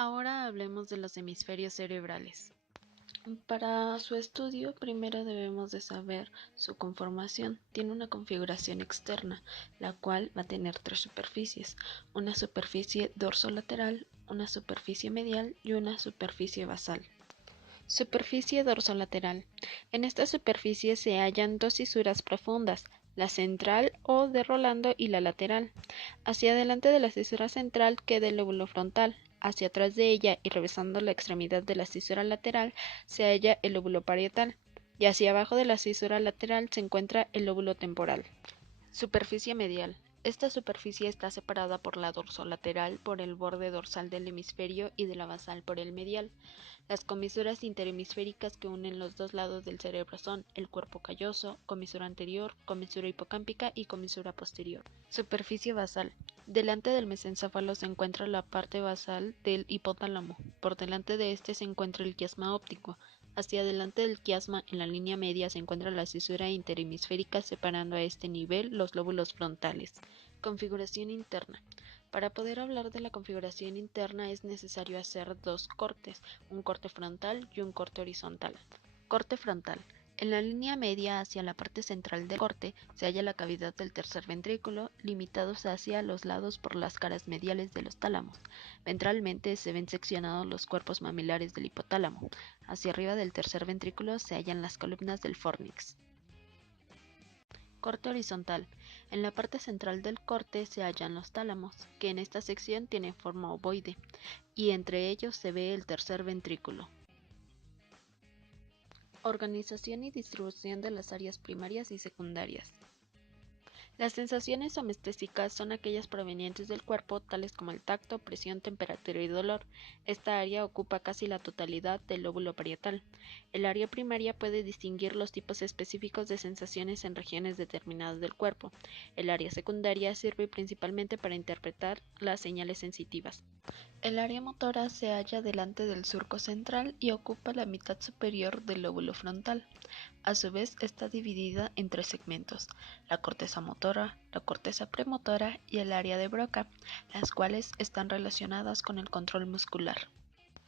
Ahora hablemos de los hemisferios cerebrales. Para su estudio, primero debemos de saber su conformación. Tiene una configuración externa, la cual va a tener tres superficies: una superficie dorsolateral, una superficie medial y una superficie basal. Superficie dorsolateral. En esta superficie se hallan dos fisuras profundas, la central o de Rolando y la lateral. Hacia adelante de la fisura central queda el lóbulo frontal. Hacia atrás de ella y revisando la extremidad de la fisura lateral se halla el lóbulo parietal, y hacia abajo de la fisura lateral se encuentra el lóbulo temporal. Superficie medial. Esta superficie está separada por la dorsolateral por el borde dorsal del hemisferio y de la basal por el medial. Las comisuras interhemisféricas que unen los dos lados del cerebro son el cuerpo calloso, comisura anterior, comisura hipocámpica y comisura posterior. Superficie basal. Delante del mesencéfalo se encuentra la parte basal del hipotálamo. Por delante de este se encuentra el quiasma óptico. Hacia adelante del quiasma, en la línea media, se encuentra la fisura interhemisférica separando a este nivel los lóbulos frontales. Configuración interna. Para poder hablar de la configuración interna es necesario hacer dos cortes, un corte frontal y un corte horizontal. Corte frontal. En la línea media hacia la parte central del corte se halla la cavidad del tercer ventrículo, limitados hacia los lados por las caras mediales de los tálamos. Ventralmente se ven seccionados los cuerpos mamilares del hipotálamo. Hacia arriba del tercer ventrículo se hallan las columnas del fórnix. Corte horizontal. En la parte central del corte se hallan los tálamos, que en esta sección tienen forma ovoide, y entre ellos se ve el tercer ventrículo. Organización y distribución de las áreas primarias y secundarias. Las sensaciones somestésicas son aquellas provenientes del cuerpo, tales como el tacto, presión, temperatura y dolor. Esta área ocupa casi la totalidad del lóbulo parietal. El área primaria puede distinguir los tipos específicos de sensaciones en regiones determinadas del cuerpo. El área secundaria sirve principalmente para interpretar las señales sensitivas. El área motora se halla delante del surco central y ocupa la mitad superior del lóbulo frontal. A su vez está dividida en tres segmentos: la corteza motora, la corteza premotora y el área de Broca, las cuales están relacionadas con el control muscular.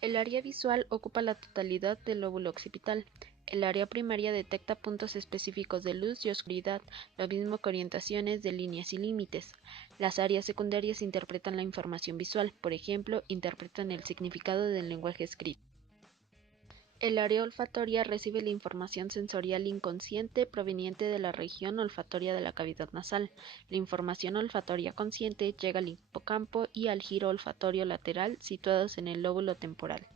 El área visual ocupa la totalidad del lóbulo occipital. El área primaria detecta puntos específicos de luz y oscuridad, lo mismo que orientaciones de líneas y límites. Las áreas secundarias interpretan la información visual, por ejemplo, interpretan el significado del lenguaje escrito. El área olfatoria recibe la información sensorial inconsciente proveniente de la región olfatoria de la cavidad nasal. La información olfatoria consciente llega al hipocampo y al giro olfatorio lateral situados en el lóbulo temporal.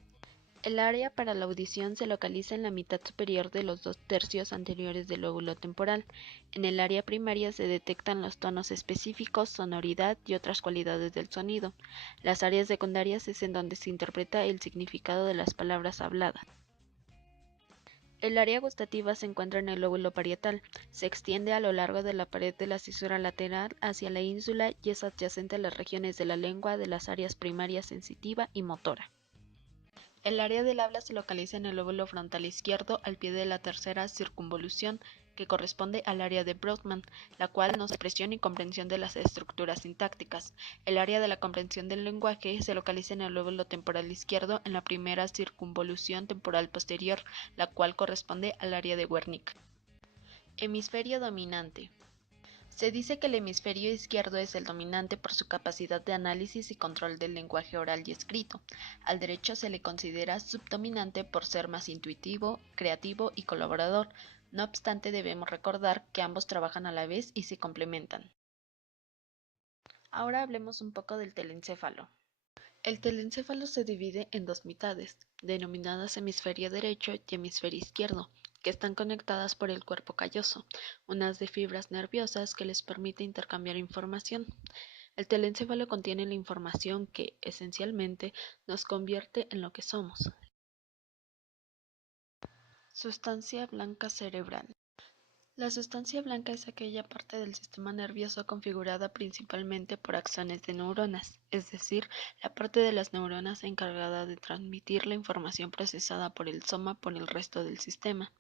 El área para la audición se localiza en la mitad superior de los 2/3 anteriores del lóbulo temporal. En el área primaria se detectan los tonos específicos, sonoridad y otras cualidades del sonido. Las áreas secundarias es en donde se interpreta el significado de las palabras habladas. El área gustativa se encuentra en el lóbulo parietal, se extiende a lo largo de la pared de la cisura lateral hacia la ínsula y es adyacente a las regiones de la lengua de las áreas primarias sensitiva y motora. El área del habla se localiza en el lóbulo frontal izquierdo al pie de la tercera circunvolución, que corresponde al área de Brodmann, la cual nos da expresión y comprensión de las estructuras sintácticas. El área de la comprensión del lenguaje se localiza en el lóbulo temporal izquierdo en la primera circunvolución temporal posterior, la cual corresponde al área de Wernicke. Hemisferio dominante. Se dice que el hemisferio izquierdo es el dominante por su capacidad de análisis y control del lenguaje oral y escrito. Al derecho se le considera subdominante por ser más intuitivo, creativo y colaborador. No obstante, debemos recordar que ambos trabajan a la vez y se complementan. Ahora hablemos un poco del telencéfalo. El telencéfalo se divide en dos mitades, denominadas hemisferio derecho y hemisferio izquierdo, que están conectadas por el cuerpo calloso, unas de fibras nerviosas que les permite intercambiar información. El telencéfalo contiene la información que, esencialmente, nos convierte en lo que somos. Sustancia blanca cerebral. La sustancia blanca es aquella parte del sistema nervioso configurada principalmente por axones de neuronas, es decir, la parte de las neuronas encargada de transmitir la información procesada por el soma por el resto del sistema.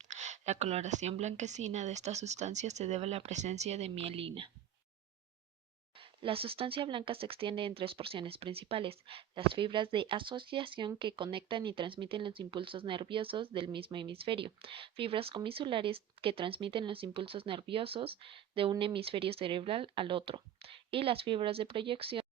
La coloración blanquecina de esta sustancia se debe a la presencia de mielina. La sustancia blanca se extiende en tres porciones principales: las fibras de asociación que conectan y transmiten los impulsos nerviosos del mismo hemisferio, fibras comisulares que transmiten los impulsos nerviosos de un hemisferio cerebral al otro, y las fibras de proyección